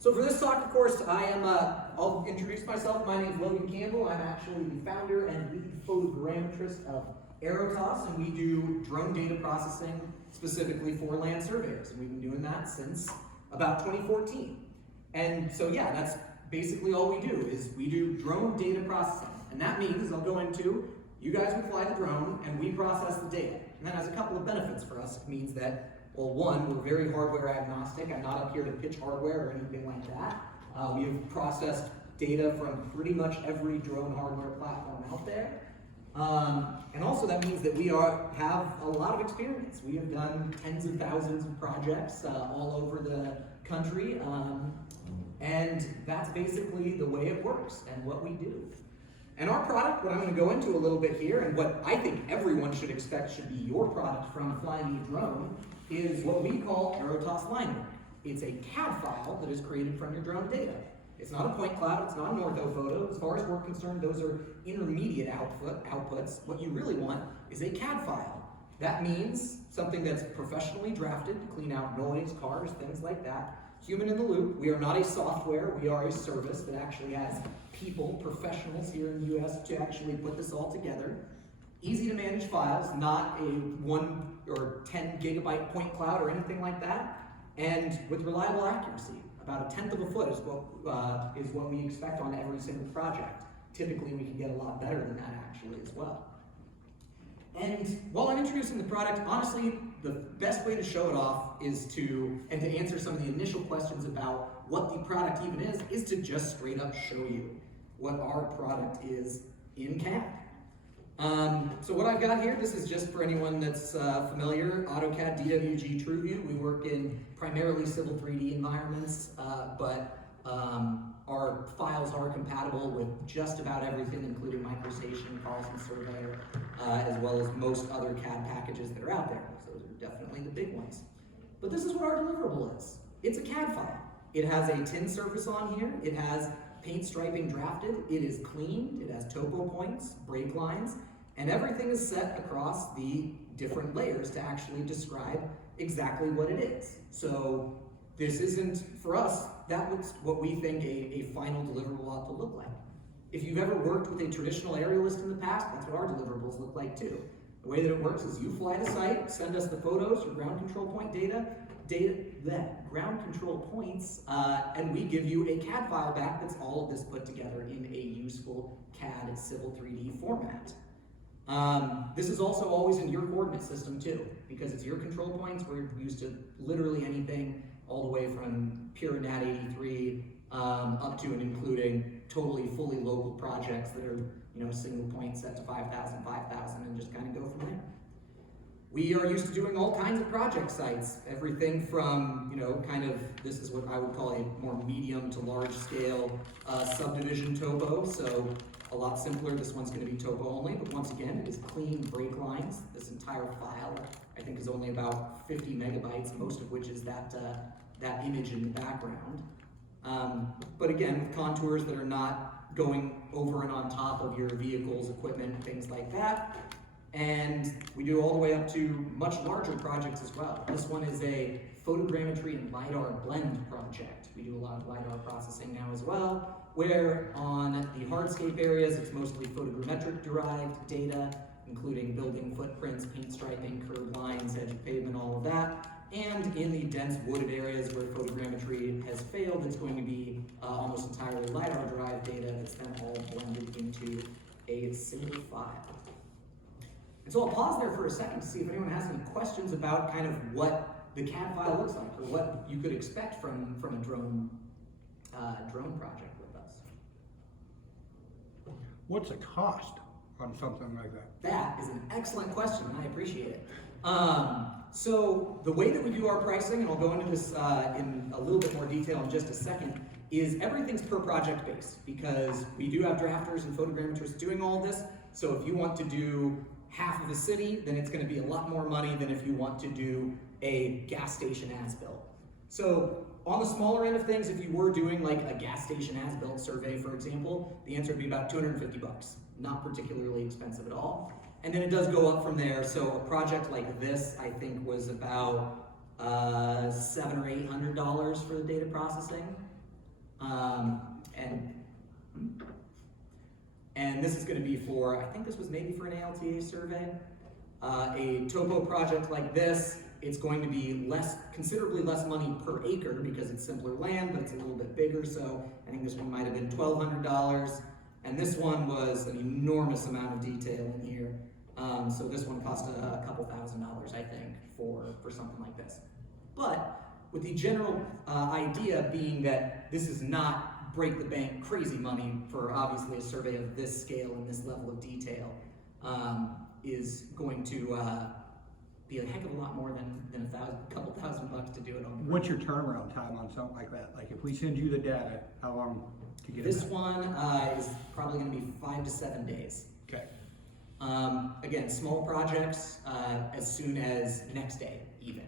So for this talk, of course, I'll introduce myself. My name is Logan Campbell. I'm actually the founder and lead photogrammetrist of Aerotas, and we do drone data processing specifically for land surveyors. And we've been doing that since about 2014. And so yeah, that's basically all we do, is we do drone data processing. And that means, I'll go into, you guys would fly the drone and we process the data. And that has a couple of benefits for us. It means that, well, one, we're very hardware agnostic. I'm not up here to pitch hardware or anything like that. We have processed data from pretty much every drone hardware platform out there. And also that means that we have a lot of experience. We have done tens of thousands of projects all over the country. And that's basically the way it works and what we do. And our product, what I'm going to go into a little bit here, and what I think everyone should expect should be your product from flying a drone, is what we call Aerotas line work. It's a CAD file that is created from your drone data. It's not a point cloud, it's not an ortho photo. As far as we're concerned, those are intermediate outputs. What you really want is a CAD file. That means something that's professionally drafted to clean out noise, cars, things like that. Human in the loop. We are not a software, we are a service that actually has people, professionals here in the US to actually put this all together. Easy to manage files, not a 1 or 10 gigabyte point cloud or anything like that, and with reliable accuracy. About 1/10 of a foot is what we expect on every single project. Typically we can get a lot better than that actually as well. And while I'm introducing the product, honestly, the best way to show it off is to answer some of the initial questions about what the product even is to just straight up show you what our product is in CAD. So what I've got here, this is just for anyone that's familiar, AutoCAD DWG TrueView. We work in primarily civil 3D environments, but our files are compatible with just about everything, including MicroStation, Carlson Surveyor, as well as most other CAD packages that are out there. So those are definitely the big ones. But this is what our deliverable is. It's a CAD file. It has a tin surface on here. It has paint striping drafted. It is cleaned. It has topo points, break lines, and everything is set across the different layers to actually describe exactly what it is. So this isn't, for us, that was what we think a final deliverable ought to look like. If you've ever worked with a traditional aerialist in the past, that's what our deliverables look like too. The way that it works is you fly the site, send us the photos, your ground control point ground control points, and we give you a CAD file back that's all of this put together in a useful CAD Civil 3D format. This is also always in your coordinate system too, because it's your control points. We're used to literally anything, all the way from pure NAT 83 up to and including totally fully local projects that are, single point set to 5,000, 5,000, and just kind of go from there. We are used to doing all kinds of project sites, everything from, this is what I would call a more medium to large scale subdivision topo, so a lot simpler. This one's going to be topo only, but once again, it is clean break lines. This entire file, I think, is only about 50 megabytes, most of which is that image in the background. But again, with contours that are not going over and on top of your vehicle's equipment, things like that. And we do all the way up to much larger projects as well. This one is a photogrammetry and LiDAR blend project. We do a lot of LiDAR processing now as well, where on the hardscape areas, it's mostly photogrammetric derived data, including building footprints, paint striping, curved lines, edge of pavement, all of that. And in the dense wooded areas where photogrammetry has failed, it's going to be almost entirely LiDAR derived data that's then all blended into a single file. And so I'll pause there for a second to see if anyone has any questions about kind of what the CAD file looks like, or what you could expect from a drone project with us. What's the cost on something like that? That is an excellent question, and I appreciate it. So the way that we do our pricing, and I'll go into this in a little bit more detail in just a second, is everything's per project based, because we do have drafters and photogrammetrists doing all this. So if you want to do half of the city, then it's going to be a lot more money than if you want to do a gas station as-built. So on the smaller end of things, if you were doing like a gas station as-built survey, for example, the answer would be about 250 bucks. Not particularly expensive at all. And then it does go up from there. So a project like this, I think, was about $700 or $800 for the data processing. And this is going to be for, I think this was maybe for an ALTA survey. A topo project like this, it's going to be considerably less money per acre because it's simpler land, but it's a little bit bigger. So I think this one might have been $1,200. And this one was an enormous amount of detail in here. So this one cost a couple $1,000s, I think, for something like this. But with the general idea being that this is not break the bank crazy money for obviously a survey of this scale and this level of detail, is going to be a heck of a lot more than a couple $1,000 to do it on. What's your turnaround time on something like that? Like if we send you the data, how long to get it This back? one is probably going to be 5 to 7 days. Okay. Again, small projects as soon as next day, even.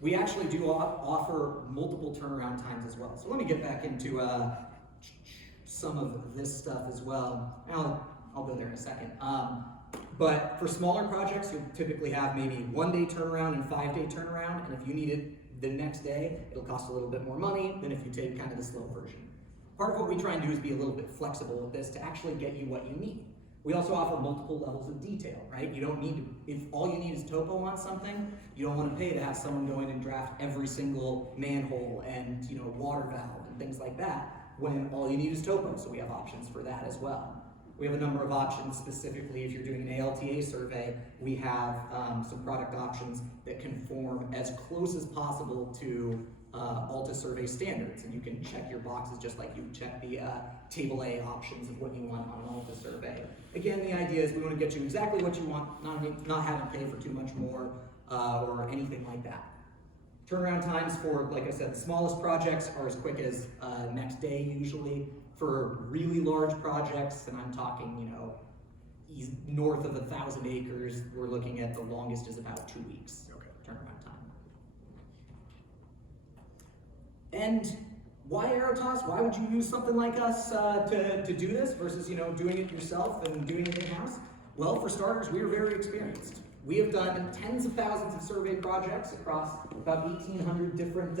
We actually do offer multiple turnaround times as well. So let me get back into some of this stuff as well. I'll go there in a second. But for smaller projects, you'll typically have maybe 1 day turnaround and 5 day turnaround. And if you need it the next day, it'll cost a little bit more money than if you take kind of the slow version. Part of what we try and do is be a little bit flexible with this to actually get you what you need. We also offer multiple levels of detail, right? You don't need to, if all you need is topo on something, you don't want to pay to have someone go in and draft every single manhole and water valve and things like that when all you need is topo. So we have options for that as well. We have a number of options specifically if you're doing an ALTA survey. We have some product options that conform as close as possible to ALTA survey standards, and you can check your boxes just like you check the Table A options of what you want on an ALTA survey. Again, the idea is we want to get you exactly what you want, not having to pay for too much more or anything like that. Turnaround times for, like I said, the smallest projects are as quick as next day usually. For really large projects, and I'm talking, north of 1,000 acres, we're looking at the longest is about 2 weeks. Okay. Turnaround time. And why Aerotas? Why would you use something like us to do this versus doing it yourself and doing it in-house? Well, for starters, we are very experienced. We have done tens of thousands of survey projects across about 1,800 different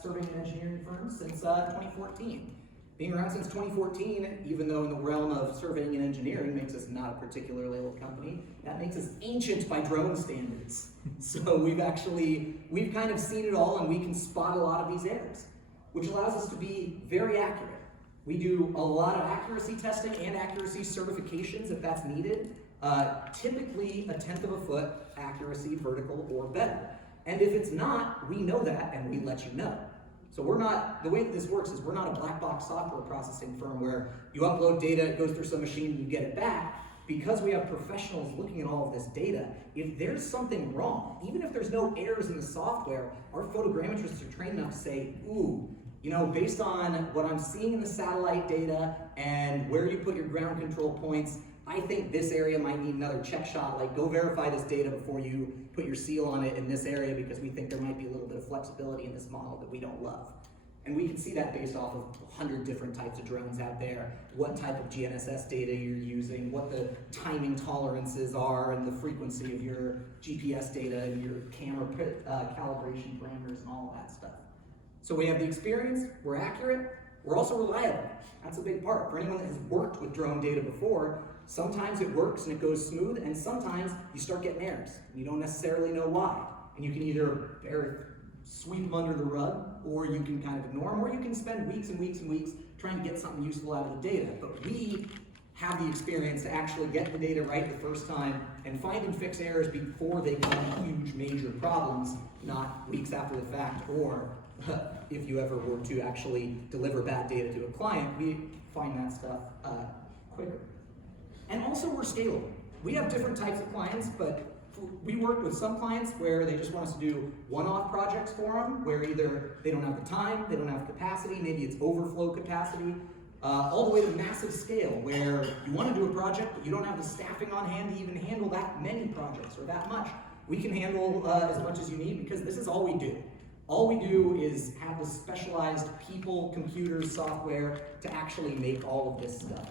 surveying and engineering firms since 2014. Being around since 2014, even though in the realm of surveying and engineering makes us not a particularly old company, that makes us ancient by drone standards. So we've kind of seen it all, and we can spot a lot of these errors, which allows us to be very accurate. We do a lot of accuracy testing and accuracy certifications if that's needed. Typically 1/10 of a foot accuracy, vertical or better. And if it's not, we know that and we let you know. So the way that this works is we're not a black box software processing firm where you upload data, it goes through some machine, and you get it back. Because we have professionals looking at all of this data, if there's something wrong, even if there's no errors in the software, our photogrammetrists are trained enough to say, ooh, based on what I'm seeing in the satellite data and where you put your ground control points, I think this area might need another check shot, like go verify this data before you put your seal on it in this area because we think there might be a little bit of flexibility in this model that we don't love. And we can see that based off of 100 different types of drones out there, what type of GNSS data you're using, what the timing tolerances are, and the frequency of your GPS data and your camera calibration parameters and all of that stuff. So we have the experience, we're accurate, we're also reliable. That's a big part. For anyone that has worked with drone data before, sometimes it works and it goes smooth, and sometimes you start getting errors. You don't necessarily know why. And you can either sweep them under the rug, or you can kind of ignore them, or you can spend weeks and weeks and weeks trying to get something useful out of the data. But we have the experience to actually get the data right the first time and find and fix errors before they become huge, major problems, not weeks after the fact, or if you ever were to actually deliver bad data to a client, we find that stuff quicker. And also we're scalable. We have different types of clients, but we work with some clients where they just want us to do one-off projects for them, where either they don't have the time, they don't have capacity, maybe it's overflow capacity, all the way to massive scale, where you want to do a project, but you don't have the staffing on hand to even handle that many projects or that much. We can handle as much as you need because this is all we do. All we do is have the specialized people, computers, software to actually make all of this stuff.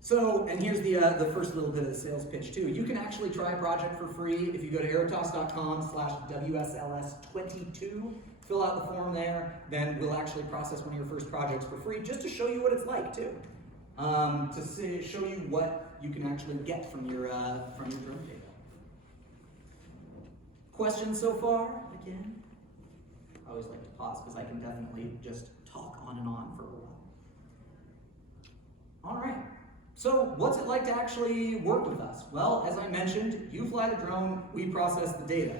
So, and here's the first little bit of the sales pitch too. You can actually try a project for free if you go to aerotas.com/WSLS22 fill out the form there, then we'll actually process one of your first projects for free, just to show you what it's like too. Show you what you can actually get from your drone data. Questions so far? Again, I always like to pause because I can definitely just talk on and on for a while. All right, so what's it like to actually work with us? Well, as I mentioned, you fly the drone, we process the data.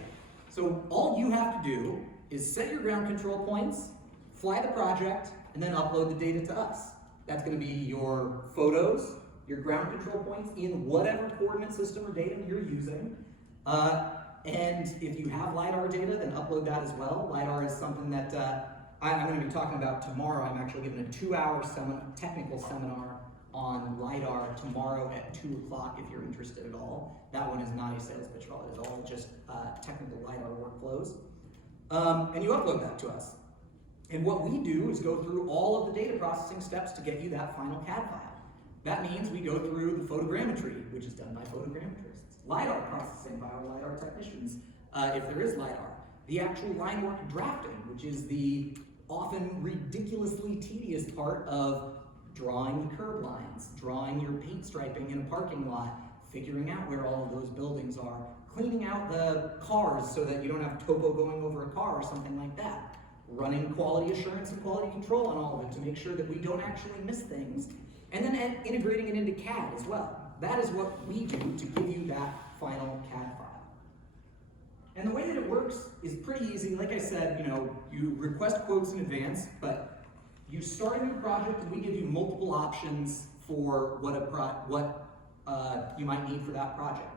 So all you have to do is set your ground control points, fly the project, and then upload the data to us. That's going to be your photos, your ground control points in whatever coordinate system or data you're using. And if you have LiDAR data, then upload that as well. LiDAR is something that I'm going to be talking about tomorrow. I'm actually giving a 2-hour technical seminar on LiDAR tomorrow at 2 o'clock if you're interested at all. That one is not a sales pitch at all. It is all just technical LiDAR workflows. And you upload that to us. And what we do is go through all of the data processing steps to get you that final CAD file. That means we go through the photogrammetry, which is done by photogrammetrists, LiDAR processing by our LiDAR technicians, if there is LiDAR, the actual line work drafting, which is the often ridiculously tedious part of drawing the curb lines, drawing your paint striping in a parking lot, figuring out where all of those buildings are, cleaning out the cars so that you don't have topo going over a car or something like that, running quality assurance and quality control on all of it to make sure that we don't actually miss things, and then integrating it into CAD as well. That is what we do to give you that final CAD file. And the way that it works is pretty easy. Like I said, you request quotes in advance, but you start a new project and we give you multiple options for what you might need for that project.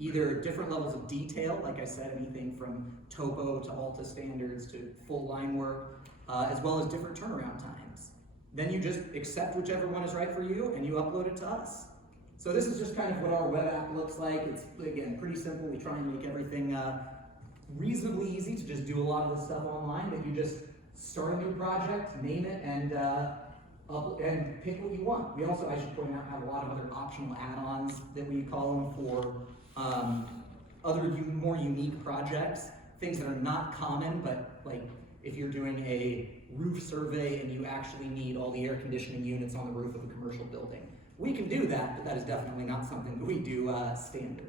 Either different levels of detail, like I said, anything from topo to Alta standards to full line work, as well as different turnaround times. Then you just accept whichever one is right for you and you upload it to us. So this is just kind of what our web app looks like. It's, again, pretty simple. We try and make everything reasonably easy to just do a lot of this stuff online, that you just start a new project, name it, and pick what you want. We also, I should point out, have a lot of other optional add-ons that we call them for other more unique projects, things that are not common, but like if you're doing a roof survey and you actually need all the air conditioning units on the roof of a commercial building. We can do that, but that is definitely not something that we do standard.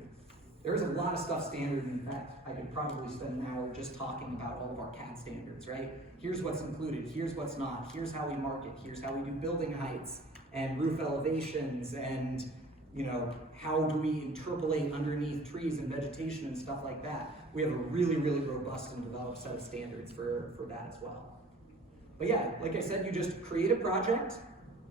There's a lot of stuff standard. In fact, I could probably spend an hour just talking about all of our CAD standards, right? Here's what's included, here's what's not, here's how we mark it, here's how we do building heights and roof elevations, and how do we interpolate underneath trees and vegetation and stuff like that. We have a really, really robust and developed set of standards for that as well. But yeah, like I said, you just create a project,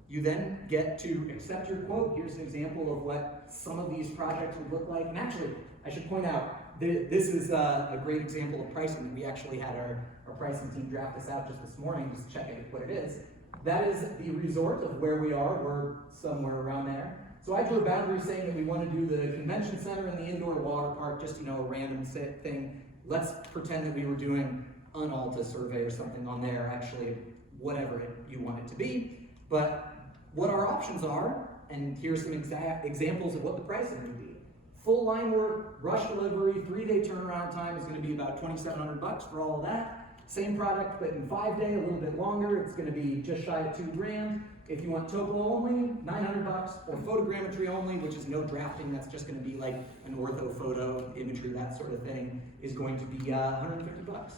you then get to accept your quote. Here's an example of what some of these projects would look like. And actually, I should point out, this is a great example of pricing. We actually had our pricing team draft this out just this morning, just to check what it is. That is the resort of where we are. We're somewhere around there. So I drew a boundary saying that we want to do the convention center and the indoor water park, just a random thing. Let's pretend that we were doing an Alta survey or something on there, actually, whatever you want it to be. But what our options are, and here's some examples of what the pricing would be. Full line work, rush delivery, 3-day turnaround time is going to be about $2,700 for all of that. Same product, but in 5-day, a little bit longer, it's going to be just shy of $2,000. If you want topo only, $900, or photogrammetry only, which is no drafting, that's just going to be like an ortho photo, imagery, that sort of thing, is going to be $150.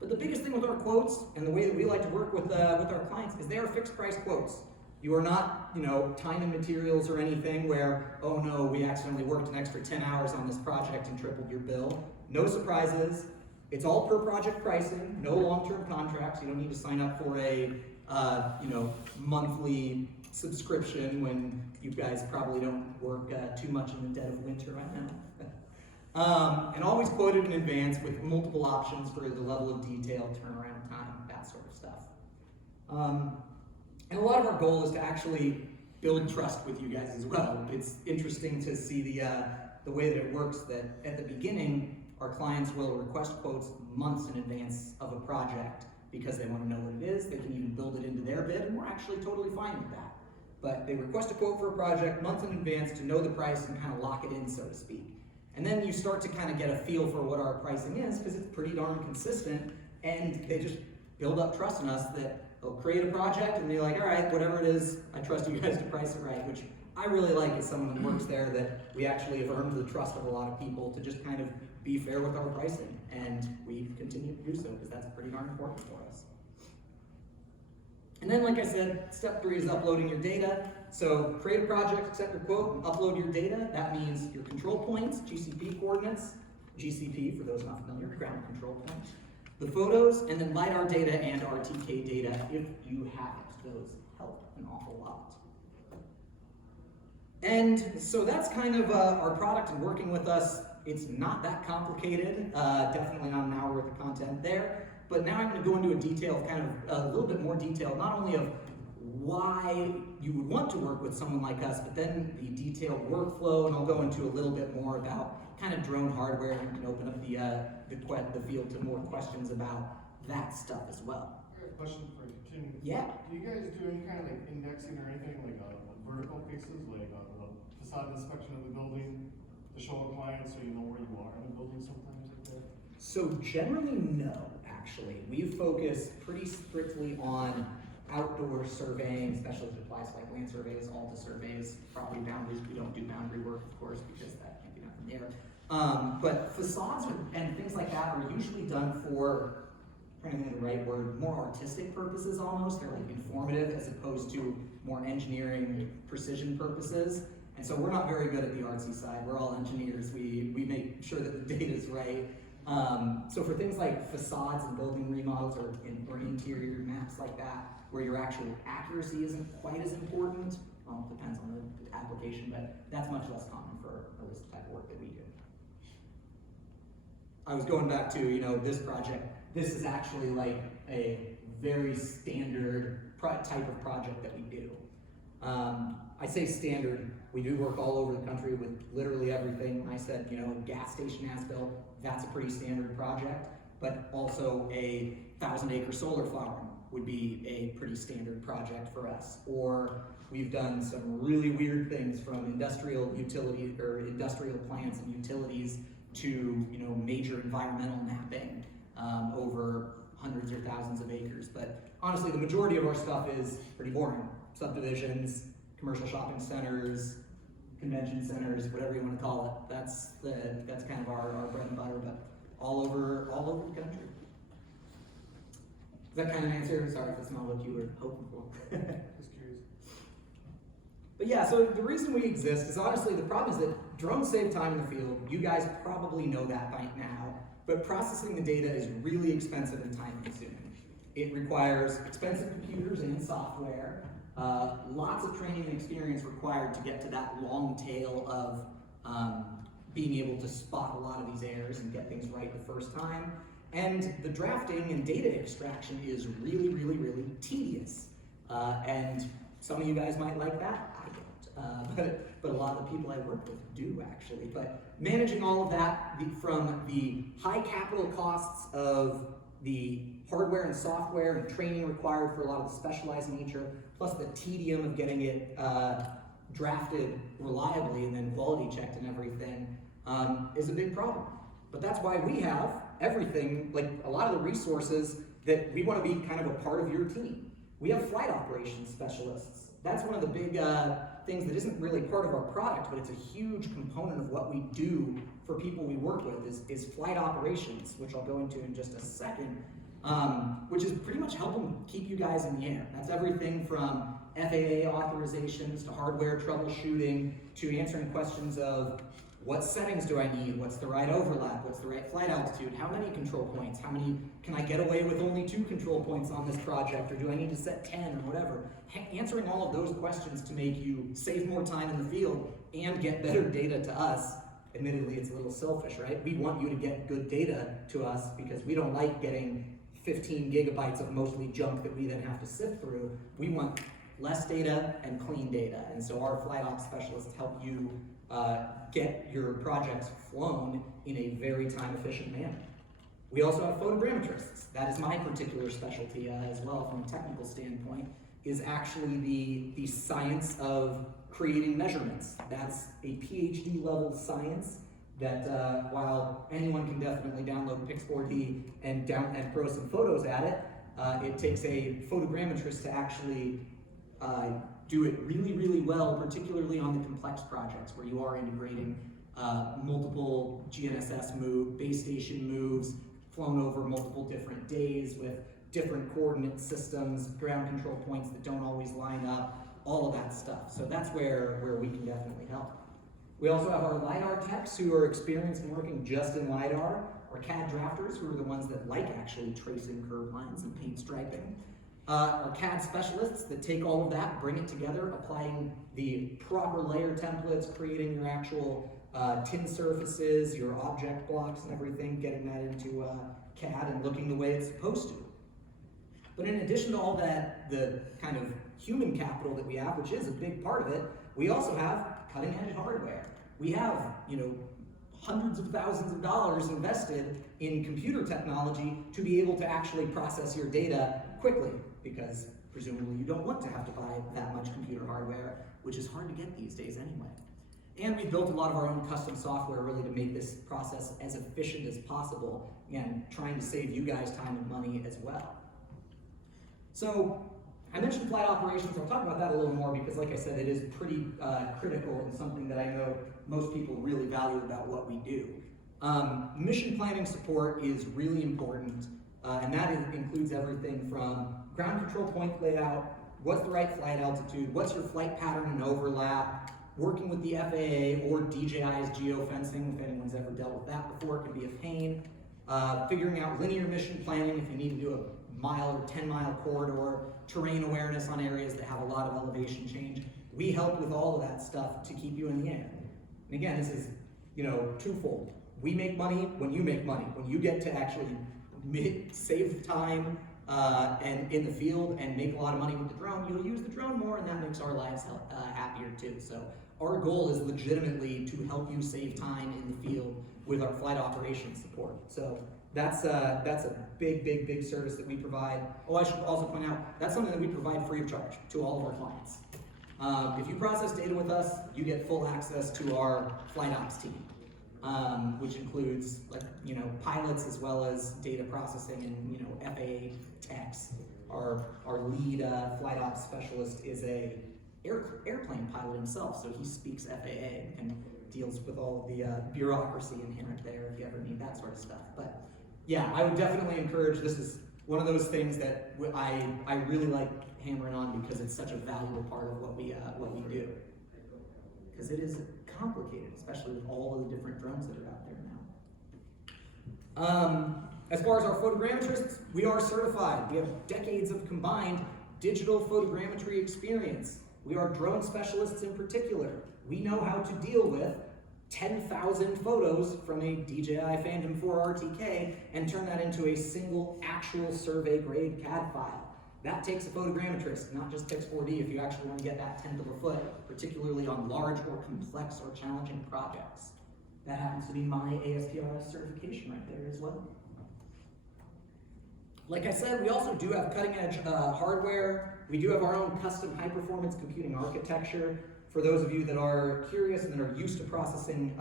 But the biggest thing with our quotes, and the way that we like to work with our clients, is they are fixed price quotes. You are not, time and materials or anything where, oh no, we accidentally worked an extra 10 hours on this project and tripled your bill. No surprises. It's all per project pricing, no long-term contracts. You don't need to sign up for a monthly subscription when you guys probably don't work too much in the dead of winter right now. And always quoted in advance with multiple options for the level of detail, turnaround time, that sort of stuff. And a lot of our goal is to actually build trust with you guys as well. It's interesting to see the way that it works, that at the beginning, our clients will request quotes months in advance of a project because they want to know what it is. They can even build it into their bid, and we're actually totally fine with that. But they request a quote for a project months in advance to know the price and kind of lock it in, so to speak. And then you start to kind of get a feel for what our pricing is, because it's pretty darn consistent, and they just build up trust in us that they'll create a project and be like, all right, whatever it is, I trust you guys to price it right, which I really like as someone who works there, that we actually have earned the trust of a lot of people to just kind of be fair with our pricing, and we continue to do so because that's pretty darn important for us. And then, like I said, step 3 is uploading your data. So create a project, accept your quote, and upload your data. That means your control points, GCP coordinates, GCP for those not familiar, ground control points, the photos, and then LiDAR data and RTK data if you have it. Those help an awful lot. And so that's kind of our product and working with us. It's not that complicated, definitely not an hour worth of content there. But now I'm going to go into a detail, kind of a little bit more detail, not only of why you would want to work with someone like us, but then the detailed workflow, and I'll go into a little bit more about kind of drone hardware, and you can open up the field to more questions about that stuff as well. I got a question for you. Yeah. Do you guys do any kind of like indexing or anything like on vertical pieces, like on the facade inspection of the building to show a client so you know where you are in the building sometimes like that? So generally, no, actually. We focus pretty strictly on outdoor surveying, especially as it applies to like land surveys, ALTA surveys, property boundaries. We don't do boundary work, of course, because that can't be done from there. But facades and things like that are usually done for, I'm trying to think of the right word, more artistic purposes almost. They're like informative as opposed to more engineering precision purposes. And so we're not very good at the artsy side. We're all engineers. We make sure that the data is right. So for things like facades and building remodels or interior maps like that, where your actual accuracy isn't quite as important, well, it depends on the application, but that's much less common for at least the type of work that we do. I was going back to, this project. This is actually like a very standard type of project that we do. I say standard, we do work all over the country with literally everything. I said, gas station as-built, that's a pretty standard project, but also a 1,000-acre solar farm would be a pretty standard project for us. Or we've done some really weird things from industrial utility or industrial plants and utilities to major environmental mapping over hundreds or thousands of acres. But honestly, the majority of our stuff is pretty boring. Subdivisions, commercial shopping centers, convention centers, whatever you want to call it. That's kind of our bread and butter, but all over the country. Does that kind of answer? Sorry if that's not what you were hoping for. Just curious. But yeah, so the reason we exist is honestly, the problem is that drones save time in the field. You guys probably know that by now, but processing the data is really expensive and time consuming. It requires expensive computers and software, lots of training and experience required to get to that long tail of being able to spot a lot of these errors and get things right the first time. And the drafting and data extraction is really, really, really tedious. And some of you guys might like that, I don't. But a lot of the people I work with do actually. But managing all of that from the high capital costs of the hardware and software and training required for a lot of the specialized nature, plus the tedium of getting it drafted reliably and then quality checked and everything, is a big problem. But that's why we have everything, like a lot of the resources that we want to be kind of a part of your team. We have flight operations specialists. That's one of the big things that isn't really part of our product, but it's a huge component of what we do for people we work with is flight operations, which I'll go into in just a second, which is pretty much helping keep you guys in the air. That's everything from FAA authorizations to hardware troubleshooting to answering questions of what settings do I need? What's the right overlap? What's the right flight altitude? How many control points? How many, can I get away with only 2 control points on this project? Or do I need to set 10 or whatever? Answering all of those questions to make you save more time in the field and get better data to us. Admittedly, it's a little selfish, right? We want you to get good data to us because we don't like getting 15 gigabytes of mostly junk that we then have to sift through. We want less data and clean data. And so our flight ops specialists help you get your projects flown in a very time-efficient manner. We also have photogrammetrists. That is my particular specialty as well from a technical standpoint, is actually the science of creating measurements. That's a PhD level science that while anyone can definitely download Pix4D and throw some photos at it, it takes a photogrammetrist to actually do it really, really well, particularly on the complex projects where you are integrating multiple GNSS base station moves, flown over multiple different days with different coordinate systems, ground control points that don't always line up, all of that stuff. So that's where we can definitely help. We also have our LiDAR techs who are experienced in working just in LiDAR, our Cad drafters who are the ones that like actually tracing curved lines and paint striping, our Cad specialists that take all of that, bring it together, applying the proper layer templates, creating your actual tin surfaces, your object blocks and everything, getting that into Cad and looking the way it's supposed to. But in addition to all that, the kind of human capital that we have, which is a big part of it, we also have cutting edge hardware. We have, hundreds of thousands of dollars invested in computer technology to be able to actually process your data quickly, because presumably you don't want to have to buy that much computer hardware, which is hard to get these days anyway. And we built a lot of our own custom software really to make this process as efficient as possible, again, trying to save you guys time and money as well. So I mentioned flight operations. I'll talk about that a little more because, like I said, it is pretty critical and something that I know most people really value about what we do. Mission planning support is really important, and that includes everything from ground control point layout, what's the right flight altitude, what's your flight pattern and overlap, working with the FAA or DJI's geofencing, if anyone's ever dealt with that before, it can be a pain. Figuring out linear mission planning if you need to do a mile or 10-mile corridor, terrain awareness on areas that have a lot of elevation change. We help with all of that stuff to keep you in the air. And again, this is, twofold. We make money when you make money. When you get to actually save time and in the field and make a lot of money with the drone, you'll use the drone more, and that makes our lives happier too. So our goal is legitimately to help you save time in the field with our flight operations support. So that's a big service that we provide. Oh, I should also point out, that's something that we provide free of charge to all of our clients. If you process data with us, you get full access to our flight ops team, which includes pilots as well as data processing and FAA techs. Our lead flight ops specialist is a airplane pilot himself, so he speaks FAA and deals with all of the bureaucracy inherent there if you ever need that sort of stuff. But yeah, I would definitely encourage, this is one of those things that I really like hammering on because it's such a valuable part of what we do. Because it is complicated, especially with all of the different drones that are out there now. As far as our photogrammetrists, we are certified. We have decades of combined digital photogrammetry experience. We are drone specialists in particular. We know how to deal with 10,000 photos from a DJI Phantom 4 RTK and turn that into a single actual survey grade CAD file. That takes a photogrammetrist, not just Pix4D if you actually want to get that 10th of a foot, particularly on large or complex or challenging projects. That happens to be my ASPRS certification right there as well. Like I said, we also do have cutting edge hardware. We do have our own custom high performance computing architecture. For those of you that are curious and that are used to processing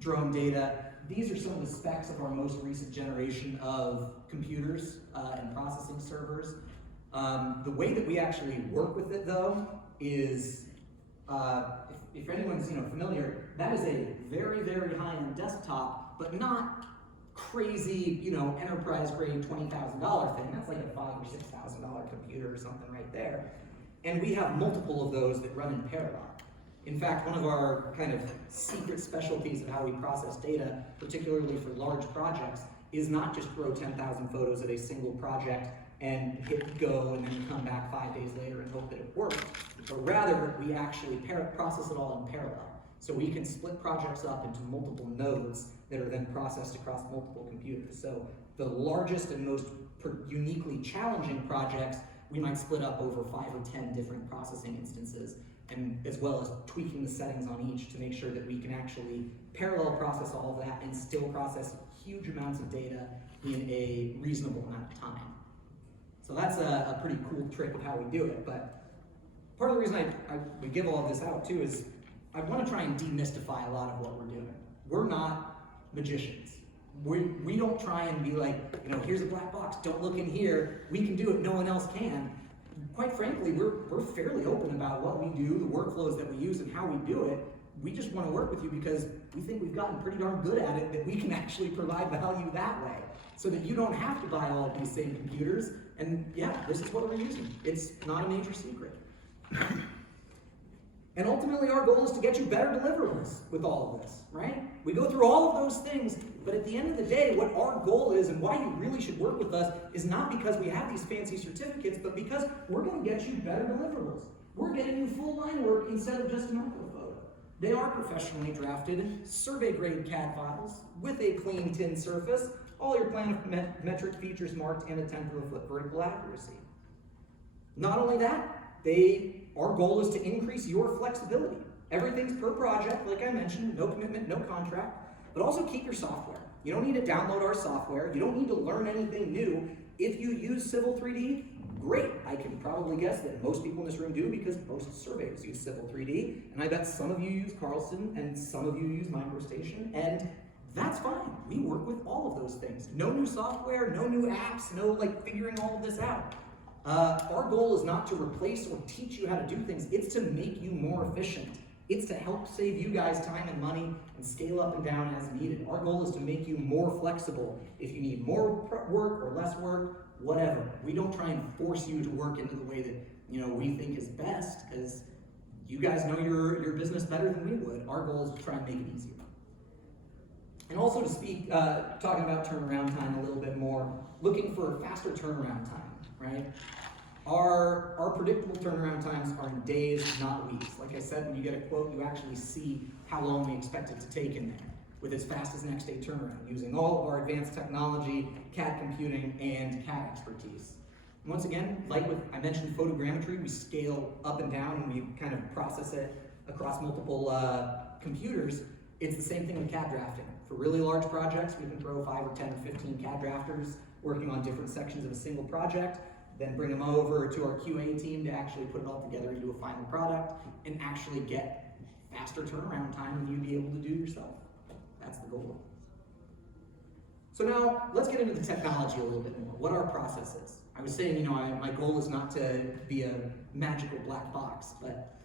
drone data, these are some of the specs of our most recent generation of computers and processing servers. The way that we actually work with it though is, if anyone's familiar, that is a very, very high-end desktop, but not crazy, enterprise grade $20,000 thing. That's like a $5,000 or $6,000 computer or something right there. And we have multiple of those that run in parallel. In fact, one of our kind of secret specialties of how we process data, particularly for large projects, is not just throw 10,000 photos at a single project and hit go and then come back 5 days later and hope that it works. But rather, we actually process it all in parallel. So we can split projects up into multiple nodes that are then processed across multiple computers. So the largest and most uniquely challenging projects, we might split up over 5 or 10 different processing instances, and as well as tweaking the settings on each to make sure that we can actually parallel process all of that and still process huge amounts of data in a reasonable amount of time. So that's a pretty cool trick of how we do it. But part of the reason we give all of this out too is I want to try and demystify a lot of what we're doing. we're not magicians. We don't try and be like, here's a black box, don't look in here, we can do it, no one else can. Quite frankly, we're fairly open about what we do, the workflows that we use, and how we do it. We just want to work with you because we think we've gotten pretty darn good at it, that we can actually provide value that way, so that you don't have to buy all of these same computers. And yeah, this is what we're using. It's not a major secret. And ultimately, our goal is to get you better deliverables with all of this, right? We go through all of those things, but at the end of the day, what our goal is and why you really should work with us is not because we have these fancy certificates, but because we're going to get you better deliverables. We're getting you full line work instead of just an orthophoto. They are professionally drafted, survey-grade CAD files with a clean tin surface, all your planimetric features marked, and a 10th of a foot vertical accuracy. Not only that, our goal is to increase your flexibility. Everything's per project, like I mentioned, no commitment, no contract, but also keep your software. You don't need to download our software. You don't need to learn anything new. If you use Civil 3D, great. I can probably guess that most people in this room do because most surveyors use Civil 3D, and I bet some of you use Carlson and some of you use MicroStation, and that's fine. We work with all of those things. No new software, no new apps, no figuring all of this out. Our goal is not to replace or teach you how to do things, it's to make you more efficient. It's to help save you guys time and money and scale up and down as needed. Our goal is to make you more flexible. If you need more work or less work, whatever. We don't try and force you to work into the way that we think is best, because you guys know your business better than we would. Our goal is to try and make it easier. And also to speak, talking about turnaround time a little bit more, looking for faster turnaround time, right? Our predictable turnaround times are in days, not weeks. Like I said, when you get a quote, you actually see how long we expect it to take in there, with as fast as next day turnaround, using all of our advanced technology, CAD computing, and CAD expertise. And once again, like I mentioned photogrammetry, we scale up and down and we kind of process it across multiple computers. It's the same thing with CAD drafting. For really large projects, we can throw 5 or 10 or 15 CAD drafters working on different sections of a single project, then bring them over to our QA team to actually put it all together into a final product and actually get faster turnaround time than you'd be able to do yourself. That's the goal. So now, let's get into the technology a little bit more, what our process is. I was saying, my goal is not to be a magical black box, but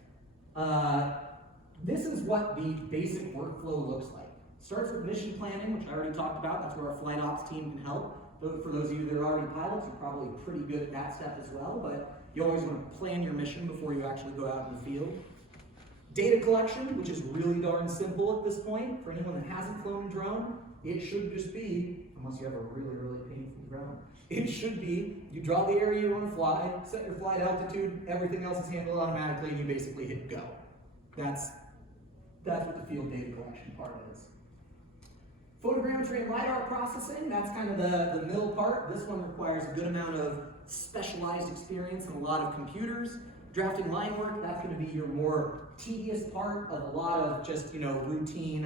this is what the basic workflow looks like. Starts with mission planning, which I already talked about. That's where our flight ops team can help. For those of you that are already pilots, you're probably pretty good at that step as well, but you always want to plan your mission before you actually go out in the field. Data collection, which is really darn simple at this point. For anyone that hasn't flown a drone, it should just be, unless you have a really, really painful drone, it should be, you draw the area you want to fly, set your flight altitude, everything else is handled automatically, and you basically hit go. That's what the field data collection part is. Photogrammetry and LiDAR processing, that's kind of the middle part. This one requires a good amount of specialized experience and a lot of computers. Drafting line work, that's going to be your more tedious part of a lot of just, routine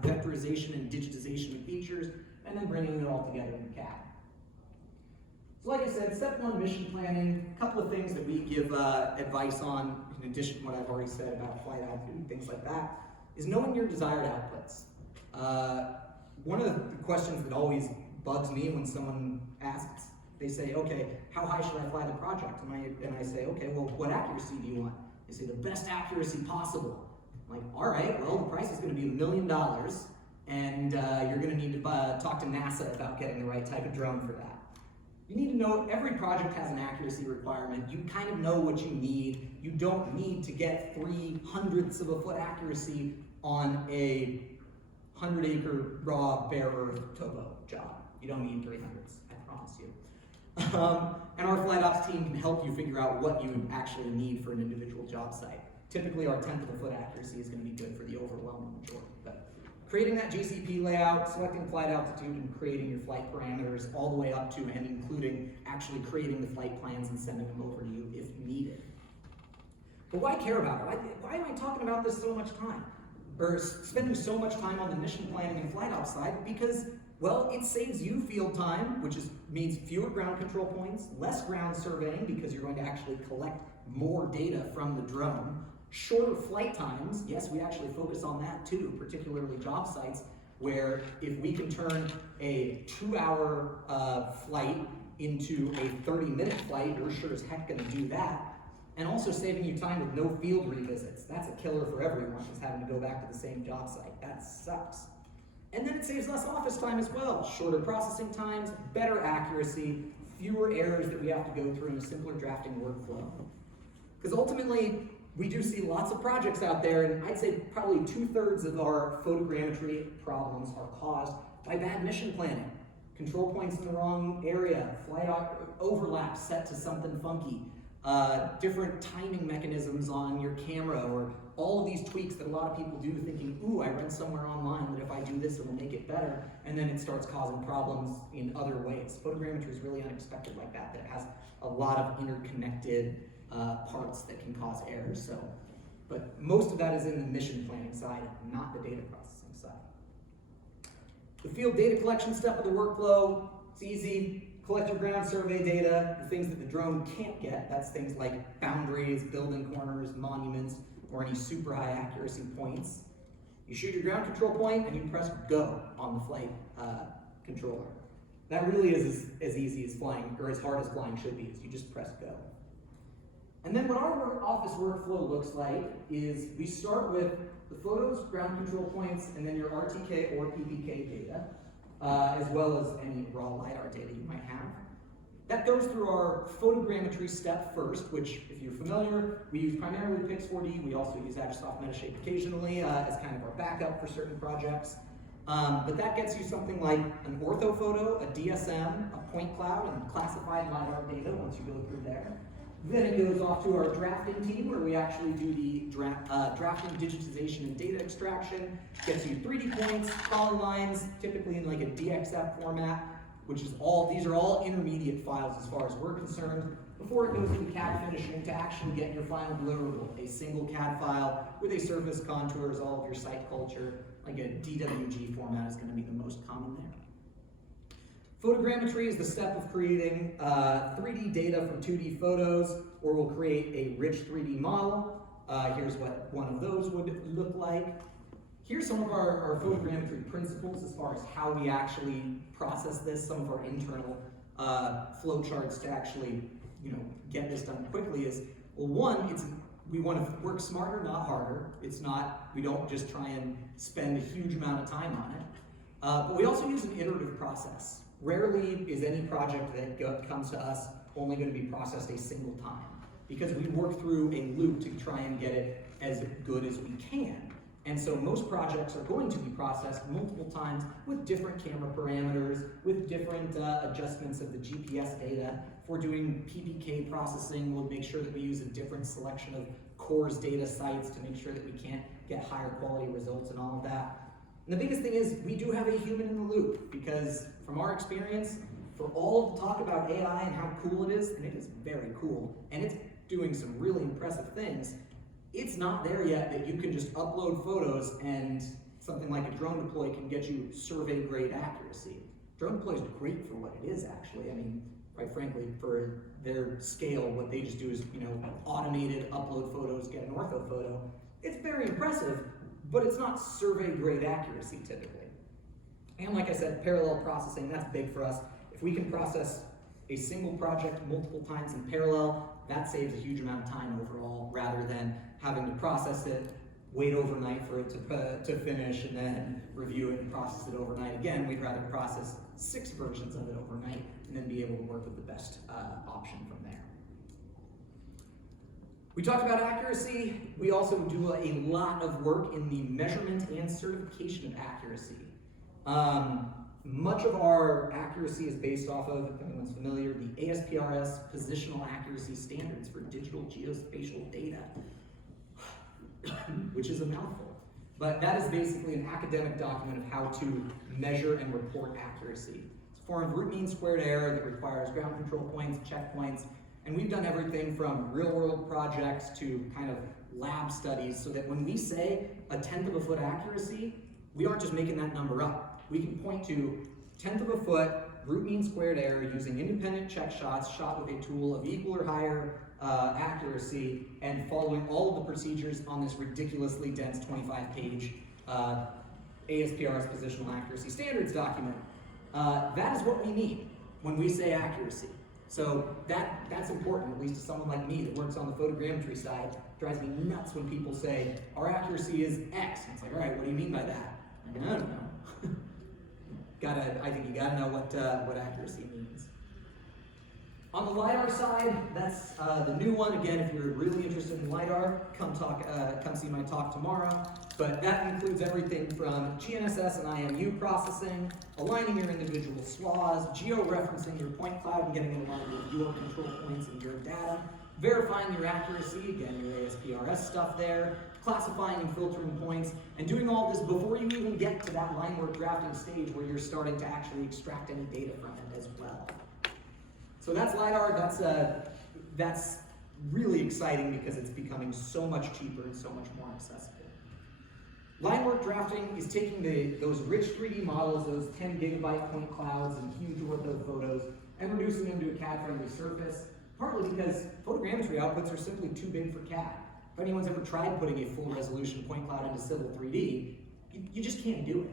vectorization and digitization of features, and then bringing it all together in CAD. So like I said, step 1, mission planning. A couple of things that we give advice on, in addition to what I've already said about flight altitude and things like that, is knowing your desired outputs. One of the questions that always bugs me when someone asks, they say, okay, how high should I fly the project? And I say, okay, well, what accuracy do you want? They say, the best accuracy possible. I'm like, all right, well, the price is going to be $1 million, and you're going to need to talk to NASA about getting the right type of drone for that. You need to know every project has an accuracy requirement. You kind of know what you need. You don't need to get 3/100ths of a foot accuracy on a 100-acre raw bare earth topo job. You don't need 3/100ths, I promise you. And our flight ops team can help you figure out what you actually need for an individual job site. Typically, our 1/10 of a foot accuracy is going to be good for the overwhelming majority. But creating that GCP layout, selecting flight altitude, and creating your flight parameters all the way up to and including actually creating the flight plans and sending them over to you if needed. But why care about it? Why am I talking about this so much time? Or spending so much time on the mission planning and flight ops side? Because, well, it saves you field time, which means fewer ground control points, less ground surveying because you're going to actually collect more data from the drone, Shorter flight times, yes, we actually focus on that too, particularly job sites, where if we can turn a 2-hour flight into a 30-minute flight, we're sure as heck gonna do that. And also saving you time with no field revisits. That's a killer for everyone, is having to go back to the same job site. That sucks. And then it saves less office time as well. Shorter processing times, better accuracy, fewer errors that we have to go through in a simpler drafting workflow. Because ultimately, we do see lots of projects out there, and I'd say probably 2/3 of our photogrammetry problems are caused by bad mission planning. Control points in the wrong area, flight overlap set to something funky, different timing mechanisms on your camera, or all of these tweaks that a lot of people do thinking, ooh, I read somewhere online that if I do this, it will make it better, and then it starts causing problems in other ways. Photogrammetry is really unexpected like that, that it has a lot of interconnected parts that can cause errors. So, but most of that is in the mission planning side, not the data processing side. The field data collection step of the workflow, it's easy. Collect your ground survey data, the things that the drone can't get. That's things like boundaries, building corners, monuments, or any super high accuracy points. You shoot your ground control point and you press go on the flight controller. That really is as easy as flying, or as hard as flying should be, is you just press go. And then what our office workflow looks like is we start with the photos, ground control points, and then your RTK or PPK data, as well as any raw LiDAR data you might have. That goes through our photogrammetry step first, which, if you're familiar, we use primarily Pix4D. We also use Agisoft Metashape occasionally as kind of our backup for certain projects. But that gets you something like an ortho photo, a DSM, a point cloud, and classified LiDAR data once you go through there. Then it goes off to our drafting team, where we actually do the drafting, digitization, and data extraction. Gets you 3D points, polylines, typically in like a DXF format, which is these are all intermediate files as far as we're concerned, before it goes into CAD finishing to actually get your final deliverable, a single CAD file with a surface contours, all of your site culture, like a DWG format is gonna be the most common there. Photogrammetry is the step of creating 3D data from 2D photos, or we'll create a rich 3D model. Here's what one of those would look like. Here's some of our photogrammetry principles as far as how we actually process this, some of our internal flow charts to actually get this done quickly is, well, one, we want to work smarter, not harder. We don't just try and spend a huge amount of time on it. But we also use an iterative process. Rarely is any project that comes to us only going to be processed a single time, because we work through a loop to try and get it as good as we can. And so most projects are going to be processed multiple times with different camera parameters, with different adjustments of the GPS data. If we're doing PPK processing, we'll make sure that we use a different selection of cores data sites to make sure that we can't get higher quality results and all of that. And the biggest thing is we do have a human in the loop, because from our experience, for all of the talk about AI and how cool it is, and it is very cool, and it's doing some really impressive things, it's not there yet that you can just upload photos and something like a drone deploy can get you survey grade accuracy. Drone deploy is great for what it is, actually. I mean, quite frankly, for their scale, what they just do is, automated upload photos, get an ortho photo. It's very impressive, but it's not survey grade accuracy typically. And like I said, parallel processing, that's big for us. If we can process a single project multiple times in parallel, that saves a huge amount of time overall, rather than having to process it, wait overnight for it to finish, and then review it and process it overnight again. We'd rather process 6 versions of it overnight and then be able to work with the best option from there. We talked about accuracy. We also do a lot of work in the measurement and certification of accuracy. Much of our accuracy is based off of, if anyone's familiar, the ASPRS positional accuracy standards for digital geospatial data, which is a mouthful. But that is basically an academic document of how to measure and report accuracy. It's a form of root mean squared error that requires ground control points, checkpoints, and we've done everything from real-world projects to kind of lab studies, so that when we say 1/10 of a foot accuracy, we aren't just making that number up. We can point to 1/10 of a foot root mean squared error using independent check shots shot with a tool of equal or higher accuracy and following all of the procedures on this ridiculously dense 25-page ASPRS positional accuracy standards document. That is what we need when we say accuracy. So that's important, at least to someone like me that works on the photogrammetry side. It drives me nuts when people say, our accuracy is X. And it's like, all right, what do you mean by that? I don't know. I think you gotta know what accuracy means. On the LiDAR side, that's the new one. Again, if you're really interested in LiDAR, come see my talk tomorrow. But that includes everything from GNSS and IMU processing, aligning your individual swaths, geo-referencing your point cloud and getting it aligned with your control points and your data, verifying your accuracy, again, your ASPRS stuff there, classifying and filtering points, and doing all this before you even get to that line work drafting stage where you're starting to actually extract any data from it as well. So that's LiDAR. That's really exciting because it's becoming so much cheaper and so much more accessible. Line work drafting is taking those rich 3D models, those 10 gigabyte point clouds and huge ortho photos, and reducing them to a CAD friendly surface, partly because photogrammetry outputs are simply too big for CAD. If anyone's ever tried putting a full resolution point cloud into Civil 3D, you just can't do it.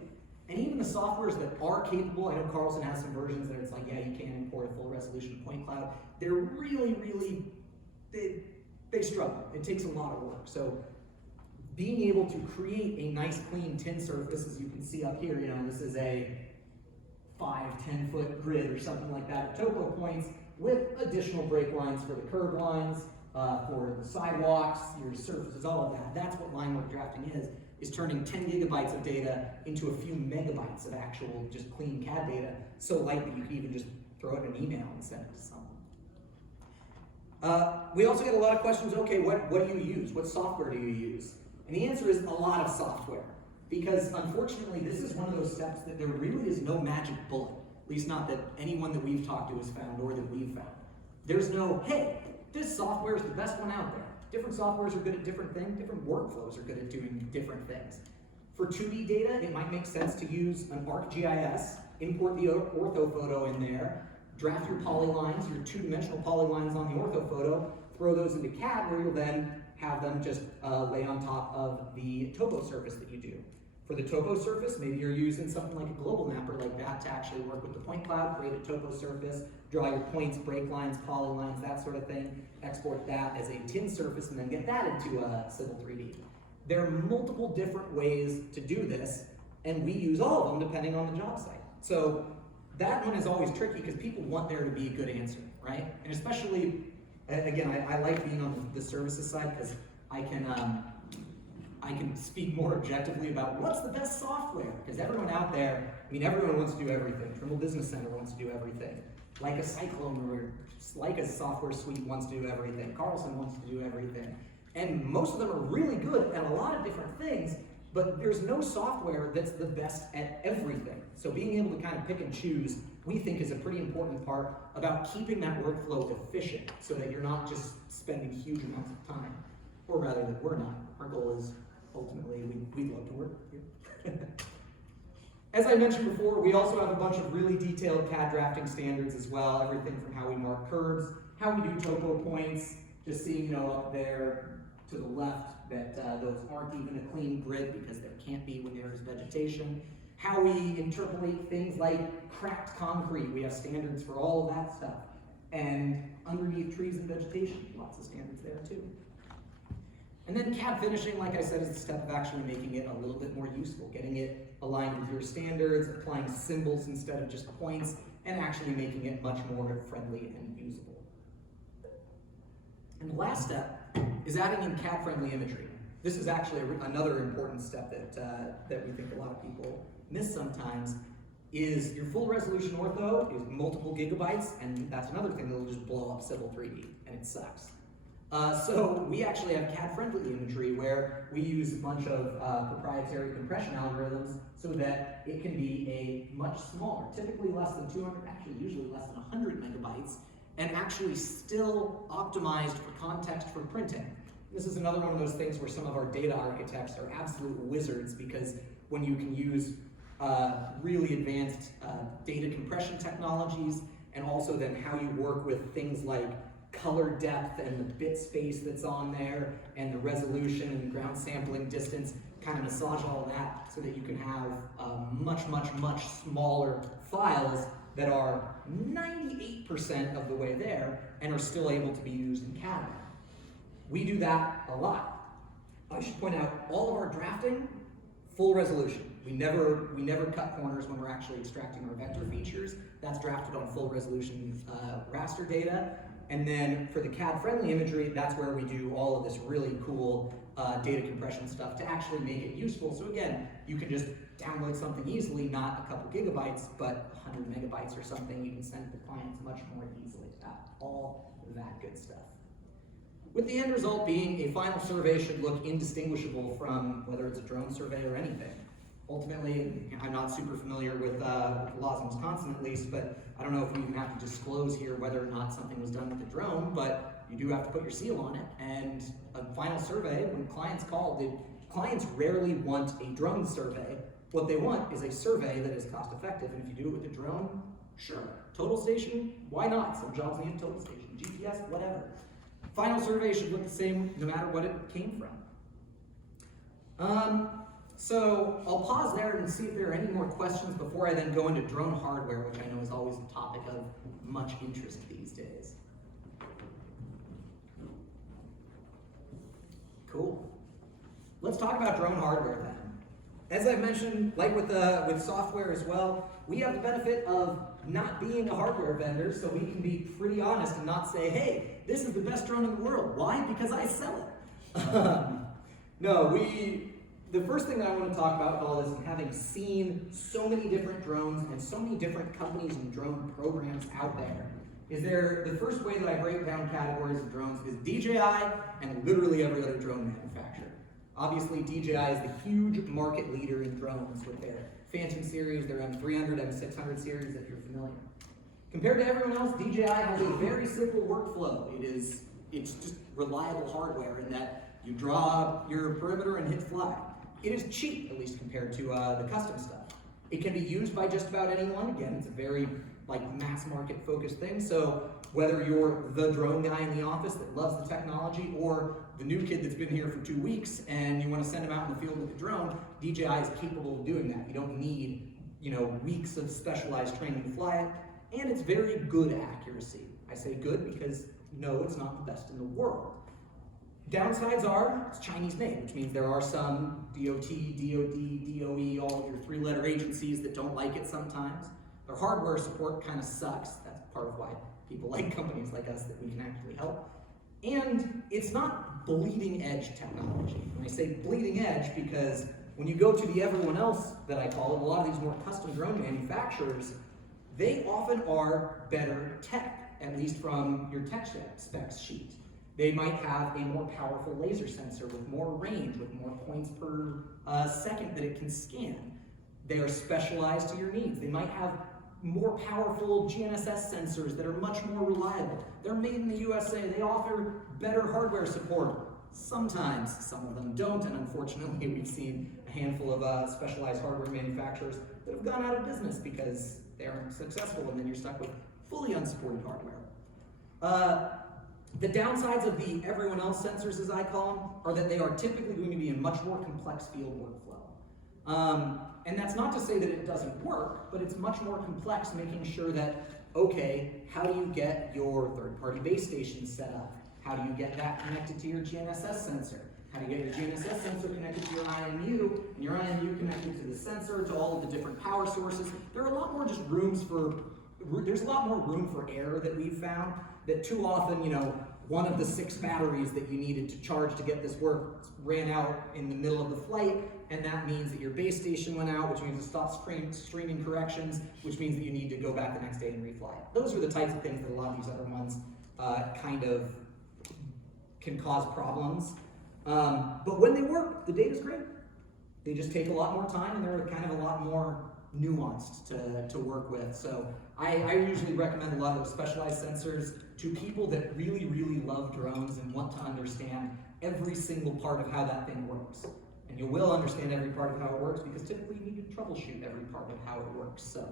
And even the softwares that are capable, I know Carlson has some versions that it's like, yeah, you can import a full resolution point cloud. They're really, they struggle. It takes a lot of work. So being able to create a nice clean tin surface, as you can see up here, this is a 5-10 foot grid or something like that at topo points with additional break lines for the curb lines, for the sidewalks, your surfaces, all of that. That's what line work drafting is turning 10 gigabytes of data into a few megabytes of actual just clean CAD data, so light that you can even just throw it in an email and send it to someone. We also get a lot of questions, okay, what do you use? What software do you use? And the answer is a lot of software, because unfortunately this is one of those steps that there really is no magic bullet, at least not that anyone that we've talked to has found or that we've found. There's no, hey, this software is the best one out there. Different softwares are good at different things, different workflows are good at doing different things. For 2D data, it might make sense to use an ArcGIS, import the ortho photo in there, draft your polylines, your two-dimensional polylines on the ortho photo, throw those into CAD where you'll then have them just lay on top of the topo surface that you do. For the topo surface, maybe you're using something like a global mapper like that to actually work with the point cloud, create a topo surface, draw your points, break lines, polylines, that sort of thing, export that as a tin surface, and then get that into Civil 3D. There are multiple different ways to do this, and we use all of them depending on the job site. So that one is always tricky because people want there to be a good answer, right? And especially, again, I like being on the services side because I can speak more objectively about what's the best software, because everyone out there, everyone wants to do everything. Trimble Business Center wants to do everything. Like a Cyclone or like a software suite wants to do everything. Carlson wants to do everything. And most of them are really good at a lot of different things, but there's no software that's the best at everything. So being able to kind of pick and choose, we think, is a pretty important part about keeping that workflow efficient so that you're not just spending huge amounts of time, or rather that we're not. Our goal is ultimately we'd love to work with you. As I mentioned before, we also have a bunch of really detailed CAD drafting standards as well, everything from how we mark curves, how we do topo points, just seeing up there to the left that those aren't even a clean grid because there can't be when there's vegetation, how we interpolate things like cracked concrete, we have standards for all of that stuff, and underneath trees and vegetation, lots of standards there too. And then CAD finishing, like I said, is the step of actually making it a little bit more useful, getting it aligned with your standards, applying symbols instead of just points, and actually making it much more friendly and usable. And the last step is adding in CAD friendly imagery. This is actually another important step that we think a lot of people miss sometimes, is your full resolution ortho is multiple gigabytes, and that's another thing that'll just blow up Civil 3D, and it sucks. So we actually have CAD friendly imagery where we use a bunch of proprietary compression algorithms so that it can be a much smaller, typically less than 200, actually usually less than 100 megabytes, and actually still optimized for context for printing. This is another one of those things where some of our data architects are absolute wizards, because when you can use really advanced data compression technologies, and also then how you work with things like color depth and the bit space that's on there, and the resolution and ground sampling distance, kind of massage all of that so that you can have much smaller files that are 98% of the way there and are still able to be used in CAD. We do that a lot. I should point out, all of our drafting, full resolution. We never cut corners when we're actually extracting our vector features. That's drafted on full resolution raster data. And then for the Cad Friendly Imagery, that's where we do all of this really cool data compression stuff to actually make it useful. So again, you can just download something easily, not a couple gigabytes, but 100 megabytes or something you can send to clients much more easily. All that good stuff. With the end result being a final survey should look indistinguishable from whether it's a drone survey or anything. Ultimately, I'm not super familiar with laws in Wisconsin at least, but I don't know if we even have to disclose here whether or not something was done with a drone, but you do have to put your seal on it. And a final survey, when clients call, clients rarely want a drone survey. What they want is a survey that is cost effective, and if you do it with a drone, sure. Total station, why not? Some jobs need a total station, GPS, whatever. Final survey should look the same no matter what it came from. So I'll pause there and see if there are any more questions before I then go into drone hardware, which I know is always a topic of much interest these days. Cool. Let's talk about drone hardware then. As I've mentioned, like with software as well, we have the benefit of not being a hardware vendor, so we can be pretty honest and not say, hey, this is the best drone in the world. Why? Because I sell it. The first thing that I want to talk about with all this, and having seen so many different drones and so many different companies and drone programs out there, is the first way that I break down categories of drones is DJI and literally every other drone manufacturer. Obviously, DJI is the huge market leader in drones with their Phantom series, their M300, M600 series, if you're familiar. Compared to everyone else, DJI has a very simple workflow. It's just reliable hardware in that you draw your perimeter and hit fly. It is cheap, at least compared to the custom stuff. It can be used by just about anyone. Again, it's a very mass market focused thing. So whether you're the drone guy in the office that loves the technology, or the new kid that's been here for 2 weeks and you want to send him out in the field with a drone, DJI is capable of doing that. You don't need, weeks of specialized training to fly it, and it's very good accuracy. I say good because no, it's not the best in the world. Downsides are, it's Chinese made, which means there are some DOT, DOD, DOE, all of your 3-letter agencies that don't like it sometimes. Their hardware support kind of sucks. That's part of why people like companies like us that we can actually help. And it's not bleeding edge technology. And I say bleeding edge because when you go to the everyone else that I call it, a lot of these more custom drone manufacturers, they often are better tech, at least from your tech specs sheet. They might have a more powerful laser sensor with more range, with more points per second that it can scan. They are specialized to your needs. They might have more powerful GNSS sensors that are much more reliable. They're made in the USA. They offer better hardware support. Sometimes, some of them don't, and unfortunately we've seen a handful of specialized hardware manufacturers that have gone out of business because they aren't successful, and then you're stuck with fully unsupported hardware. The downsides of the everyone else sensors, as I call them, are that they are typically going to be a much more complex field workflow. And that's not to say that it doesn't work, but it's much more complex, making sure that, okay, how do you get your third-party base station set up? How do you get that connected to your GNSS sensor? How do you get your GNSS sensor connected to your IMU, and your IMU connected to the sensor, to all of the different power sources? There are a lot more just there's a lot more room for error that we've found, that too often, one of the 6 batteries that you needed to charge to get this work ran out in the middle of the flight, and that means that your base station went out, which means it stops streaming corrections, which means that you need to go back the next day and refly it. Those are the types of things that a lot of these other ones kind of can cause problems. But when they work, the data's great. They just take a lot more time, and they're kind of a lot more nuanced to work with. So I usually recommend a lot of those specialized sensors to people that really, really love drones and want to understand every single part of how that thing works. And you will understand every part of how it works because typically you need to troubleshoot every part of how it works. So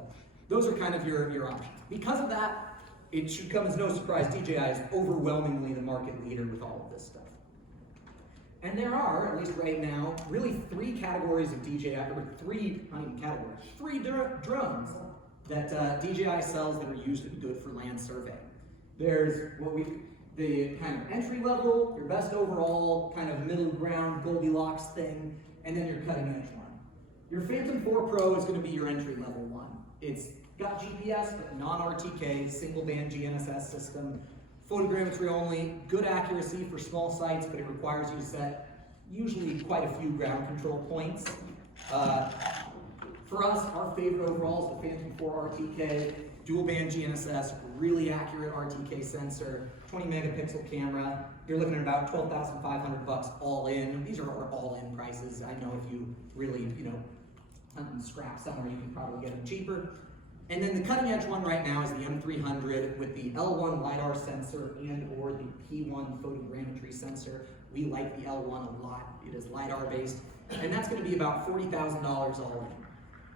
those are kind of your options. Because of that, it should come as no surprise, DJI is overwhelmingly the market leader with all of this stuff. And there are, at least right now, really three categories of DJI, or three, not even categories, three drones that DJI sells that are used to be good for land surveying. There's the kind of entry level, your best overall, kind of middle ground, Goldilocks thing, and then your cutting edge one. Your Phantom 4 Pro is going to be your entry level one. It's got GPS, but non-RTK, single band GNSS system, photogrammetry only, good accuracy for small sites, but it requires you to set usually quite a few ground control points. For us, our favorite overall is the Phantom 4 RTK, dual band GNSS, really accurate RTK sensor, 20 megapixel camera. You're looking at about $12,500 all in. These are our all-in prices. I know if you really, hunt and scrap somewhere, you can probably get them cheaper. And then the cutting edge one right now is the M300 with the L1 Lidar Sensor and or the P1 Photogrammetry Sensor. We like the L1 a lot. It is Lidar based, and that's going to be about $40,000 all in.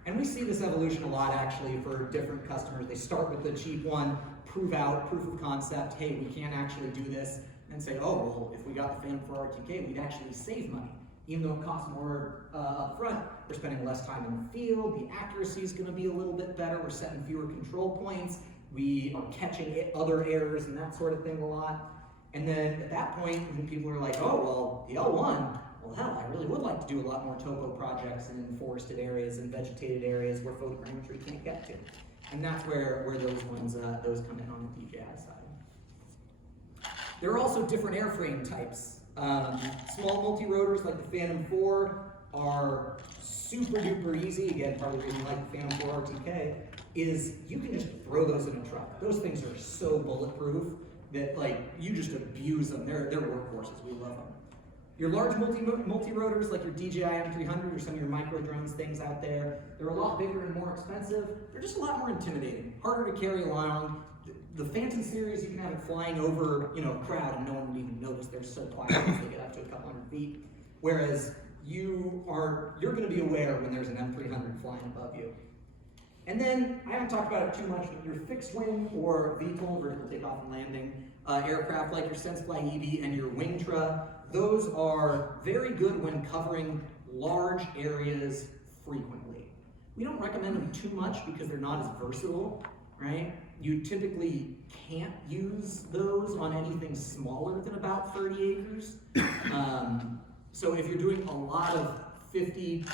And we see this evolution a lot actually for different customers. They start with the cheap one, prove of concept, hey, we can't actually do this, and say, oh, well, if we got the Phantom 4 RTK, we'd actually save money. Even though it costs more up front, we're spending less time in the field, the accuracy is going to be a little bit better, we're setting fewer control points, we are catching other errors and that sort of thing a lot. And then at that point, when people are like, oh, well, the L1, well, hell, I really would like to do a lot more topo projects in forested areas and vegetated areas where photogrammetry can't get to. And that's where those ones, those come in on the DJI side. There are also different airframe types. Small multi-rotors like the Phantom 4 are super duper easy. Again, part of the reason I like the Phantom 4 RTK is you can just throw those in a truck. Those things are so bulletproof that you just abuse them. They're workhorses, we love them. Your large multi-rotors like your DJI M300 or some of your micro drones things out there, they're a lot bigger and more expensive. They're just a lot more intimidating, harder to carry along. The Phantom series, you can have it flying over, a crowd and no one would even notice. They're so quiet once they get up to a couple hundred feet. Whereas you're going to be aware when there's an M300 flying above you. And then, I haven't talked about it too much, but your fixed wing or VTOL, vertical takeoff and landing, aircraft like your SenseFly EV and your Wingtra, those are very good when covering large areas frequently. We don't recommend them too much because they're not as versatile, right? You typically can't use those on anything smaller than about 30 acres. So if you're doing a lot of 50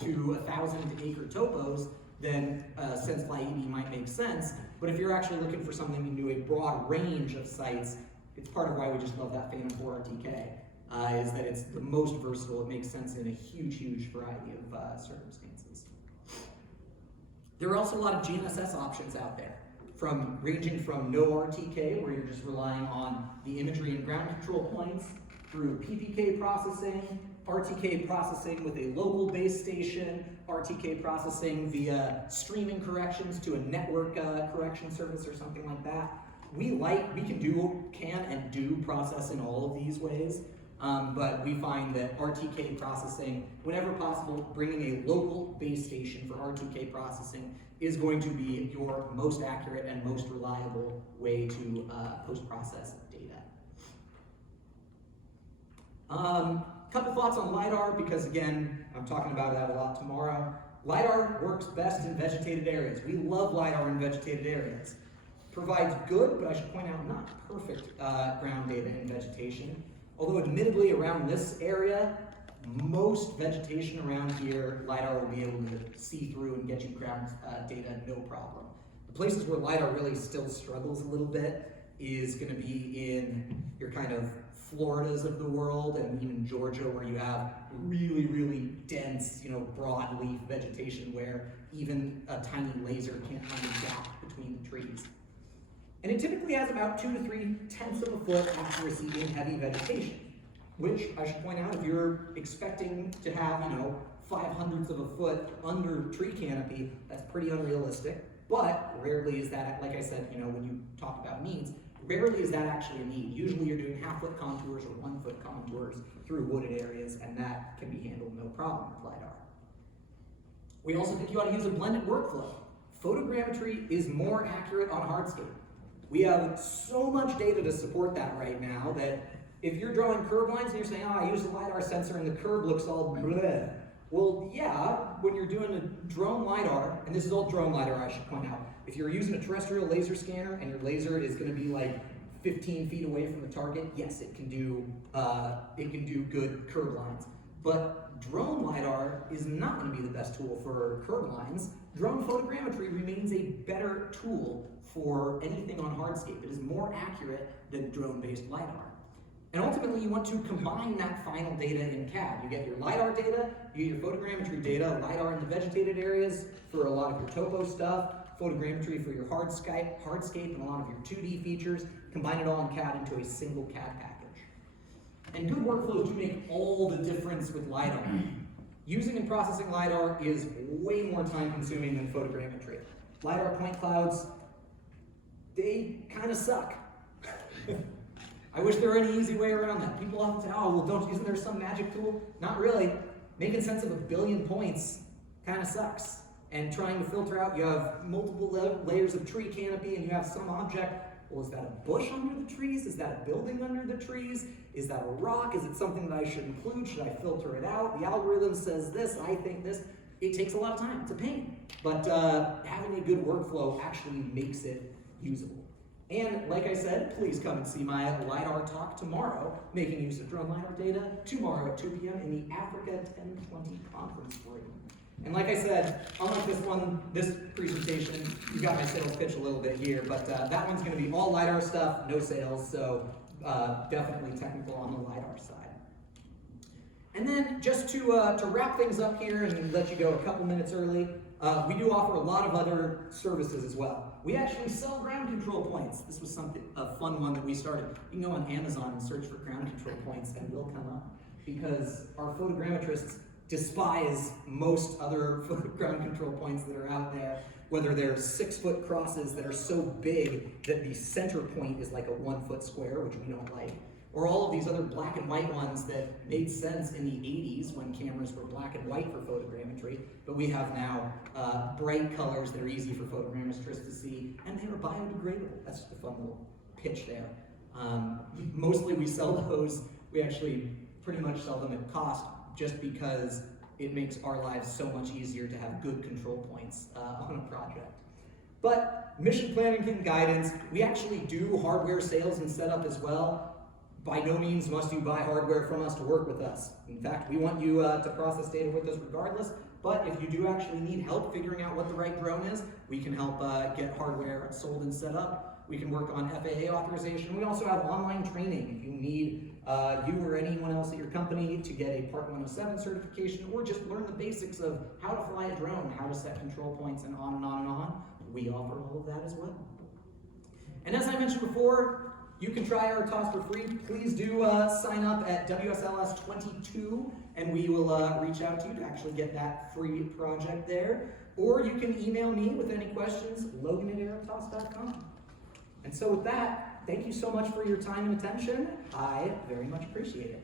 to 1,000 acre topos, then SenseFly EV might make sense. But if you're actually looking for something to do a broad range of sites, it's part of why we just love that Phantom 4 RTK, is that it's the most versatile. It makes sense in a huge, huge variety of circumstances. There are also a lot of GNSS options out there, ranging from no RTK, where you're just relying on the imagery and ground control points, through PPK processing, RTK processing with a local base station, RTK processing via streaming corrections to a network correction service or something like that. We can and do process in all of these ways, but we find that RTK processing, whenever possible, bringing a local base station for RTK processing is going to be your most accurate and most reliable way to post-process data. Couple thoughts on LiDAR, because again, I'm talking about that a lot tomorrow. LiDAR works best in vegetated areas. We love LiDAR in vegetated areas. Provides good, but I should point out not perfect ground data in vegetation. Although admittedly around this area, most vegetation around here, LiDAR will be able to see through and get you ground data no problem. The places where LiDAR really still struggles a little bit is going to be in your kind of Floridas of the world and even Georgia, where you have really, really dense, broadleaf vegetation where even a tiny laser can't find a gap between the trees. And it typically has about 2 to 3 tenths of a foot accuracy in heavy vegetation, which I should point out, if you're expecting to have, 0.05 of a foot under tree canopy, that's pretty unrealistic. But rarely is that, like I said, when you talk about needs, rarely is that actually a need. Usually you're doing half-foot contours or 1-foot contours through wooded areas, and that can be handled no problem with LiDAR. We also think you ought to use a blended workflow. Photogrammetry is more accurate on hardscape. We have so much data to support that right now that if you're drawing curb lines and you're saying, oh, I use the LiDAR sensor and the curb looks all bleh. Well, yeah, when you're doing a drone LiDAR, and this is all drone LiDAR, I should point out, if you're using a terrestrial laser scanner and your laser is going to be like 15 feet away from the target, yes, it can do good curb lines. But drone LiDAR is not going to be the best tool for curb lines. Drone photogrammetry remains a better tool for anything on hardscape. It is more accurate than drone-based LiDAR. And ultimately, you want to combine that final data in CAD. You get your LiDAR data, you get your photogrammetry data, LiDAR in the vegetated areas for a lot of your topo stuff, photogrammetry for your hardscape and a lot of your 2D features, combine it all in CAD into a single CAD package. And good workflows do make all the difference with LiDAR. Using and processing LiDAR is way more time consuming than photogrammetry. LiDAR point clouds, they kind of suck. I wish there were any easy way around that. People often say, oh, well, isn't there some magic tool? Not really. Making sense of 1 billion points kind of sucks. And trying to filter out, you have multiple layers of tree canopy and you have some object. Well, is that a bush under the trees? Is that a building under the trees? Is that a rock? Is it something that I should include? Should I filter it out? The algorithm says this, I think this. It takes a lot of time. It's a pain. But having a good workflow actually makes it usable. And like I said, please come and see my LiDAR talk tomorrow, making use of drone LiDAR data, tomorrow at 2 p.m. in the Africa 1020 conference room. And like I said, unlike this presentation, you got my sales pitch a little bit here, but that one's going to be all LiDAR stuff, no sales, so definitely technical on the LiDAR side. And then just to wrap things up here and let you go a couple minutes early, we do offer a lot of other services as well. We actually sell ground control points. This was a fun one that we started. You can go on Amazon and search for ground control points and we'll come up, because our photogrammetrists despise most other ground control points that are out there, whether they're 6-foot crosses that are so big that the center point is like a 1-foot square, which we don't like, or all of these other black and white ones that made sense in the 80s when cameras were black and white for photogrammetry, but we have now bright colors that are easy for photogrammetrists to see, and they are biodegradable. That's just a fun little pitch there. Mostly we sell those, we actually pretty much sell them at cost just because it makes our lives so much easier to have good control points on a project. But mission planning and guidance, we actually do hardware sales and setup as well. By no means must you buy hardware from us to work with us. In fact, we want you to process data with us regardless, but if you do actually need help figuring out what the right drone is, we can help get hardware sold and set up. We can work on FAA authorization. We also have online training if you need you or anyone else at your company to get a Part 107 certification, or just learn the basics of how to fly a drone, how to set control points, and on and on and on. We offer all of that as well. And as I mentioned before, you can try Aerotas for free. Please do sign up at WSLS 22, and we will reach out to you to actually get that free project there. Or you can email me with any questions, logan@aerotas.com. And so with that, thank you so much for your time and attention. I very much appreciate it.